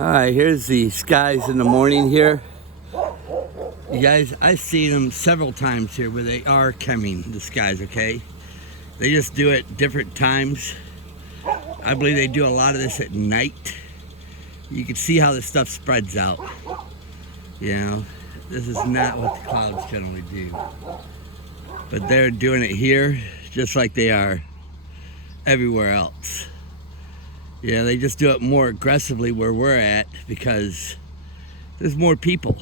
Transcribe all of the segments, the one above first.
Alright, here's the skies in the morning here. You guys, I've seen them several times here where they are chemming the skies, okay? They just do it different times. I believe they do a lot of this at night. You can see how this stuff spreads out. You know, this is not what the clouds generally do. But they're doing it here just like they are everywhere else. Yeah, they just do it more aggressively where we're at because there's more people.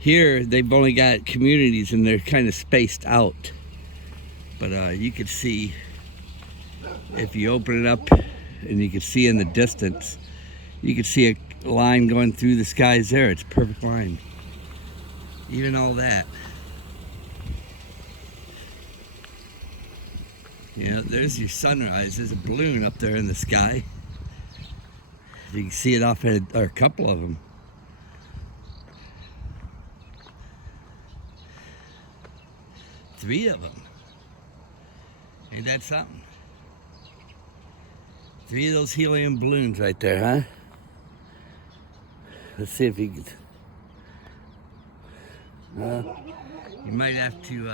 Here, they've only got communities and they're kind of spaced out. But you can see, if you open it up and you can see in the distance, you can see a line going through the skies there. It's a perfect line. Even all that. You know, there's your sunrise. There's a balloon up there in the sky. You can see it off at a couple of them. Three of them. Ain't that something? Three of those helium balloons right there, huh? Let's see if you can. You might have to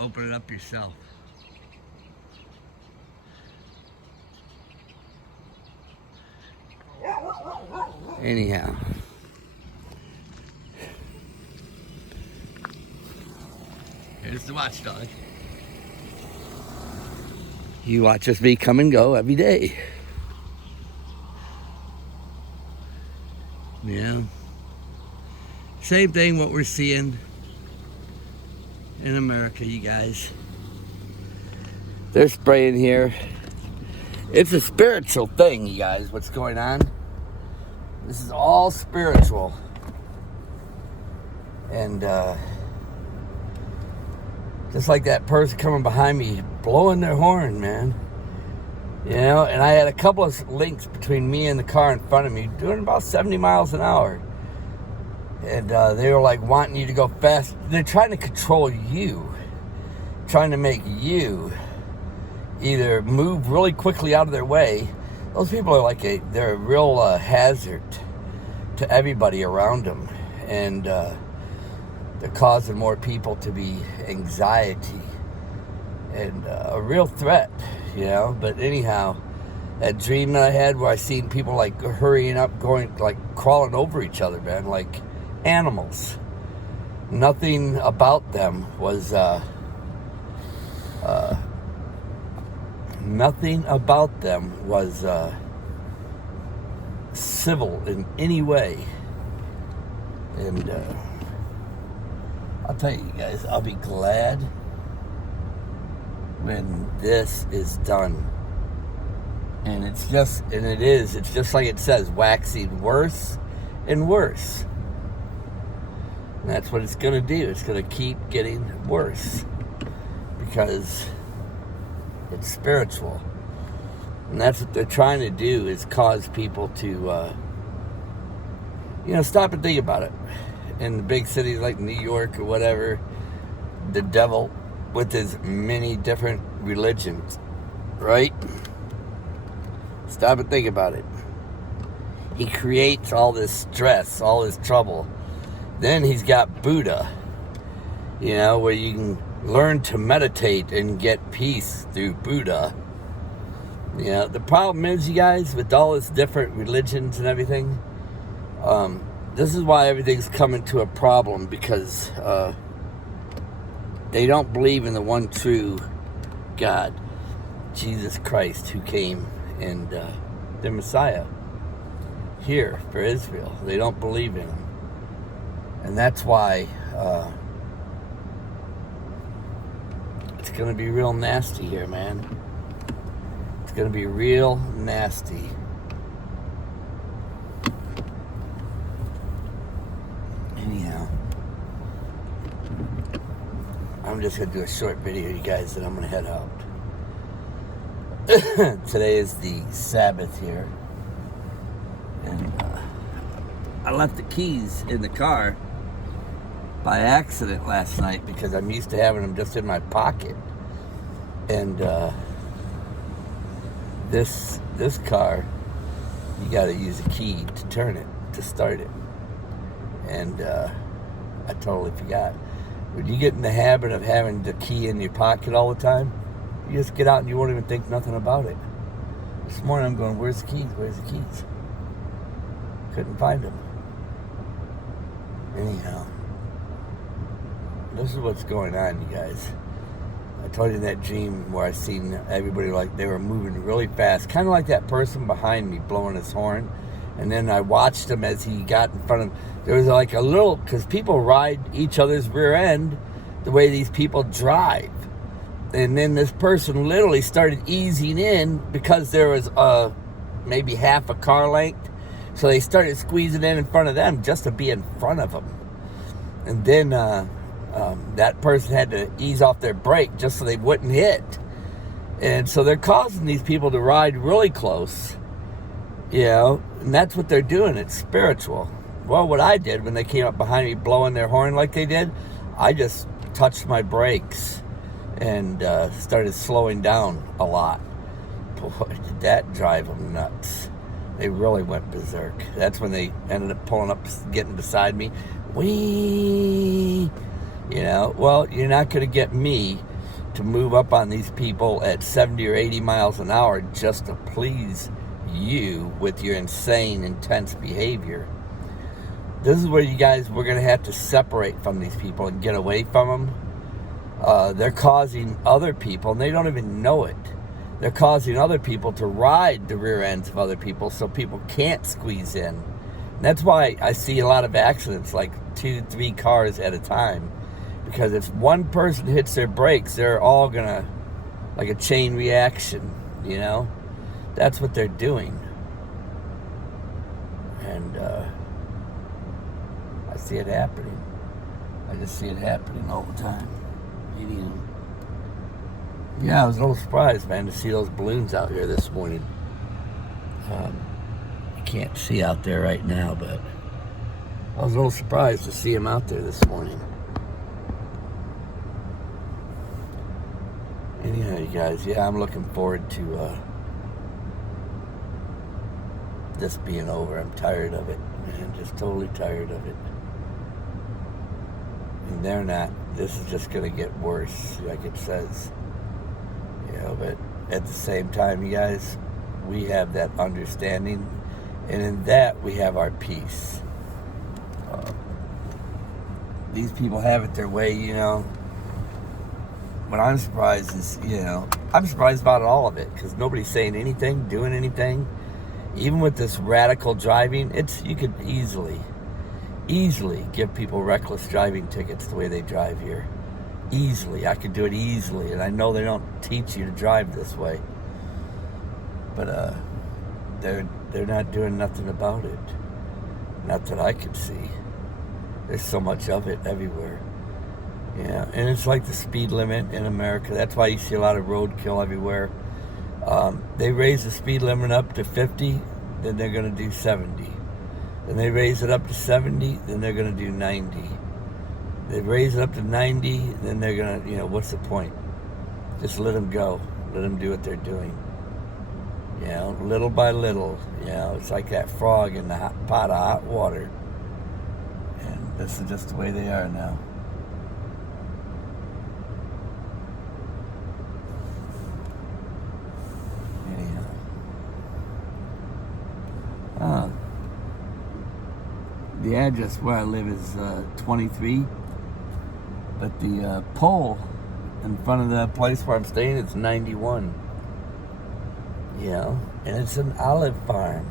open it up yourself. Anyhow, here's the watchdog. He watches me come and go every day. Yeah. Same thing what we're seeing in America, you guys. They're spraying here. It's a spiritual thing, you guys, what's going on. This is all spiritual. And just like that person coming behind me blowing their horn, man. You know, and I had a couple of links between me and the car in front of me doing about 70 miles an hour. And they were like wanting you to go fast. They're trying to control you. Trying to make you either move really quickly out of their way. Those people are like they're a real hazard to everybody around them. And they're causing more people to be anxiety and a real threat, you know. But anyhow, that dream that I had where I seen people like hurrying up, going like crawling over each other, man, like animals. Nothing about them was civil in any way. And I'll tell you guys, I'll be glad when this is done. And it's just like it says, waxing worse and worse. And that's what it's going to do. It's going to keep getting worse because it's spiritual. And that's what they're trying to do, is cause people to, stop and think about it. In the big cities like New York or whatever, the devil with his many different religions, right? Stop and think about it. He creates all this stress, all this trouble. Then he's got Buddha, where you can learn to meditate and get peace through Buddha. The problem is, you guys, with all this different religions and everything, this is why everything's coming to a problem, because they don't believe in the one true God, Jesus Christ, who came and the Messiah here for Israel. They don't believe in him. And that's why it's going to be real nasty here, man. It's going to be real nasty. Anyhow, I'm just going to do a short video, you guys, and I'm going to head out. Today is the Sabbath here. And I left the keys in the car by accident last night because I'm used to having them just in my pocket. And this car you got to use a key to turn it, to start it. And I totally forgot. When you get in the habit of having the key in your pocket all the time, you just get out and you won't even think nothing about it. This morning I'm going, where's the keys? Where's the keys? Couldn't find them. Anyhow, this is what's going on, you guys. I told you that dream where I seen everybody like they were moving really fast, kind of like that person behind me blowing his horn. And then I watched him as he got in front of him. There was like a little, because people ride each other's rear end the way these people drive. And then this person literally started easing in because there was maybe half a car length. So they started squeezing in front of them just to be in front of them. And then that person had to ease off their brake just so they wouldn't hit. And so they're causing these people to ride really close. You know, and that's what they're doing. It's spiritual. Well, what I did when they came up behind me blowing their horn like they did, I just touched my brakes and started slowing down a lot. Boy, did that drive them nuts. They really went berserk. That's when they ended up pulling up, getting beside me. Whee! You know, well, you're not going to get me to move up on these people at 70 or 80 miles an hour just to please you with your insane, intense behavior. This is where you guys, we're going to have to separate from these people and get away from them. They're causing other people, and they don't even know it. They're causing other people to ride the rear ends of other people so people can't squeeze in. And that's why I see a lot of accidents, like 2-3 cars at a time. Because if one person hits their brakes, they're all going to, like a chain reaction, you know? That's what they're doing. And I see it happening. I just see it happening all the time. Yeah, I was a little surprised, man, to see those balloons out here this morning. You can't see out there right now, but I was a little surprised to see them out there this morning. Anyhow, you guys, yeah, I'm looking forward to this being over. I'm tired of it, man, just totally tired of it. And they're not. This is just going to get worse, like it says. You know, but at the same time, you guys, we have that understanding, and in that we have our peace. These people have it their way, you know. What I'm surprised is, you know, I'm surprised about all of it, because nobody's saying anything, doing anything. Even with this radical driving, you could easily give people reckless driving tickets the way they drive here. Easily. I could do it easily, and I know they don't teach you to drive this way. But they're not doing nothing about it. Not that I could see. There's so much of it everywhere. Yeah, and it's like the speed limit in America. That's why you see a lot of roadkill everywhere. They raise the speed limit up to 50, then they're going to do 70. Then they raise it up to 70, then they're going to do 90. They raise it up to 90, then they're going to, you know, what's the point? Just let them go. Let them do what they're doing. You know, little by little. You know, it's like that frog in the pot of hot water. And this is just the way they are now. The address where I live is 23, but the pole in front of the place where I'm staying is 91. You know, and it's an olive farm.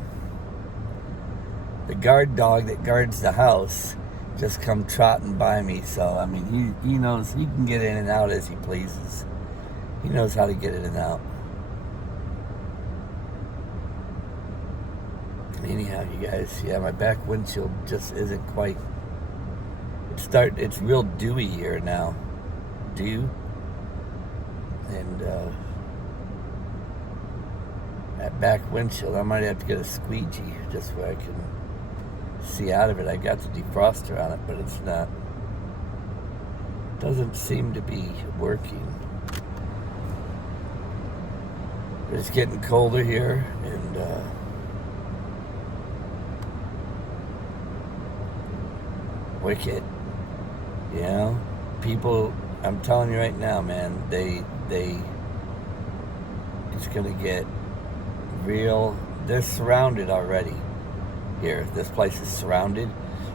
The guard dog that guards the house just come trotting by me, so I mean he knows he can get in and out as he pleases. He knows how to get in and out. Anyhow, you guys, yeah, my back windshield just isn't quite. It's real dewy here now, dew, and that back windshield, I might have to get a squeegee just where I can see out of it. I got the defroster on it, but it's not. Doesn't seem to be working. But it's getting colder here, and wicked. You know, people. I'm telling you right now, man. It's gonna get real. They're surrounded already. Here, this place is surrounded,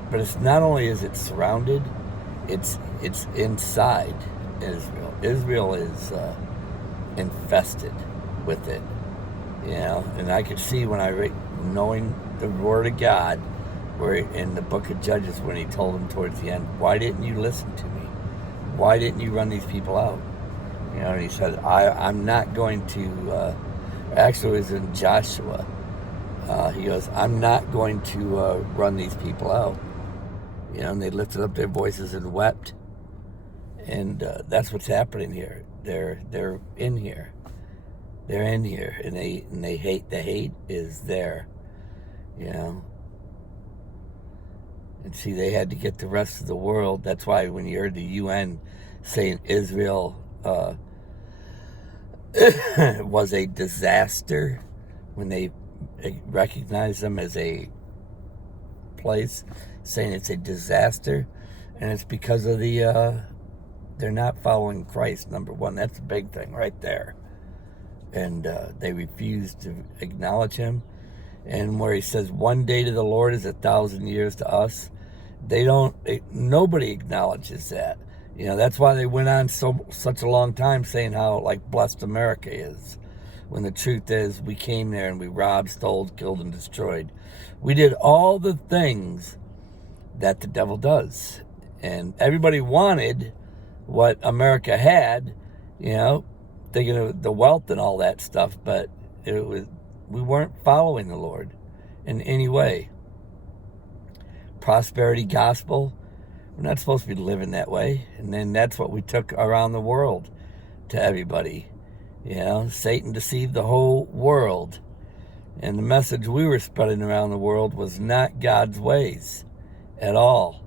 but it's not only is it surrounded, it's inside Israel. Israel is infested with it. You know, and I could see when I read, knowing the word of God, where in the book of Judges, when he told them towards the end, why didn't you listen to me? Why didn't you run these people out? You know, and he said, I'm not going to, actually it was in Joshua, he goes, I'm not going to run these people out. You know, and they lifted up their voices and wept. And that's what's happening here. They're in here. They're in here, and they hate. The hate is there, you know. And see, they had to get the rest of the world. That's why when you heard the UN saying Israel was a disaster, when they recognized them as a place, saying it's a disaster, and it's because of the they're not following Christ. Number one, that's a big thing right there. And they refuse to acknowledge him. And where he says, one day to the Lord is 1,000 years to us, nobody acknowledges that. You know, that's why they went on such a long time saying how, like, blessed America is. When the truth is, we came there and we robbed, stole, killed, and destroyed. We did all the things that the devil does. And everybody wanted what America had, you know, thinking of the wealth and all that stuff, but we weren't following the Lord in any way. Prosperity gospel, we're not supposed to be living that way. And then that's what we took around the world to everybody. You know, Satan deceived the whole world. And the message we were spreading around the world was not God's ways at all.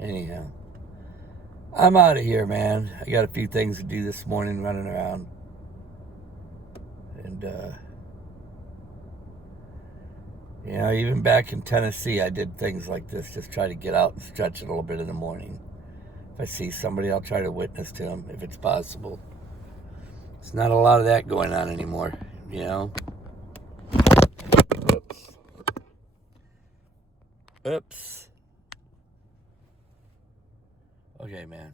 Anyhow, I'm out of here, man. I got a few things to do this morning running around. And, you know, even back in Tennessee, I did things like this. Just try to get out and stretch a little bit in the morning. If I see somebody, I'll try to witness to them if it's possible. It's not a lot of that going on anymore, you know. Oops. Okay, man.